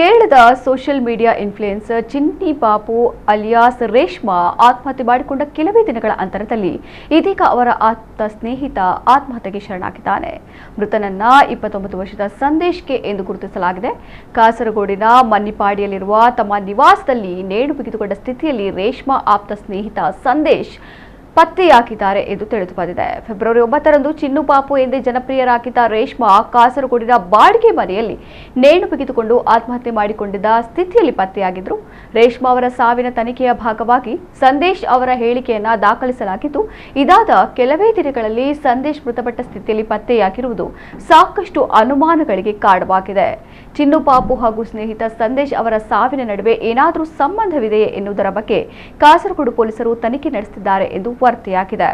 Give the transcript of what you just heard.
ಕೇರಳದ social media influencer ಚಿನ್ನಿ ಪಾಪು alias Reshma ಆತ್ಮಹತ್ಯೆ ಮಾಡಿಕೊಂಡ ಕೆಲವೇ ದಿನಗಳ ಅಂತರದಲ್ಲಿ ಇದೀಗ ಅವರ ಆಪ್ತ ಸ್ನೇಹಿತ ಆತ್ಮಹತ್ಯೆಗೆ ಶರಣಾಗಿದ್ದಾನೆ. ಮೃತನನ್ನ 29 ವರ್ಷದ ಸಂದೇಶ್ಗೆ ಎಂದು ಗುರುತಿಸಲಾಗಿದೆ. ಕಾಸರಗೋಡಿನ ಮನ್ನಿಪಾಡಿಯಲ್ಲಿರುವ ತಮ್ಮ ನಿವಾಸದಲ್ಲಿ ನೇಣು ಬಿಗಿದುಕೊಂಡ ಸ್ಥಿತಿಯಲ್ಲಿ ರೇಷ್ಮಾ ಆಪ್ತ ಸ್ನೇಹಿತ ಸಂದೇಶ್ ಪತ್ತೆಯಾಗಿದ್ದಾರೆ ಎಂದು ತಿಳಿದು ಬಂದಿದೆ. ಫೆಬ್ರವರಿ 9ರಂದು ಚಿನ್ನು ಪಾಪು ಎಂದೇ ಜನಪ್ರಿಯರಾಗಿದ್ದ ರೇಷ್ಮಾ ಕಾಸರಗೋಡಿನ ಬಾಡಿಗೆ ಮನೆಯಲ್ಲಿ ನೇಣು ಬಿಗಿದುಕೊಂಡು ಆತ್ಮಹತ್ಯೆ ಮಾಡಿಕೊಂಡಿದ್ದ ಸ್ಥಿತಿಯಲ್ಲಿ ಪತ್ತೆಯಾಗಿದ್ರು. ರೇಷ್ಮಾ ಅವರ ಸಾವಿನ ತನಿಖೆಯ ಭಾಗವಾಗಿ ಸಂದೇಶ್ ಅವರ ಹೇಳಿಕೆಯನ್ನ ದಾಖಲಿಸಲಾಗಿದ್ದು, ಇದಾದ ಕೆಲವೇ ದಿನಗಳಲ್ಲಿ ಸಂದೇಶ್ ಮೃತಪಟ್ಟ ಸ್ಥಿತಿಯಲ್ಲಿ ಪತ್ತೆಯಾಗಿರುವುದು ಸಾಕಷ್ಟು ಅನುಮಾನಗಳಿಗೆ ಕಾರಣವಾಗಿದೆ. ಚಿನ್ನು ಪಾಪು ಹಾಗೂ ಸ್ನೇಹಿತ ಸಂದೇಶ್ ಅವರ ಸಾವಿನ ನಡುವೆ ಏನಾದರೂ ಸಂಬಂಧವಿದೆಯೇ ಎನ್ನುವುದರ ಬಗ್ಗೆ ಕಾಸರಗೋಡು ಪೊಲೀಸರು ತನಿಖೆ ನಡೆಸುತ್ತಿದ್ದಾರೆ ಎಂದು ವರದಿಯಾಗಿದೆ.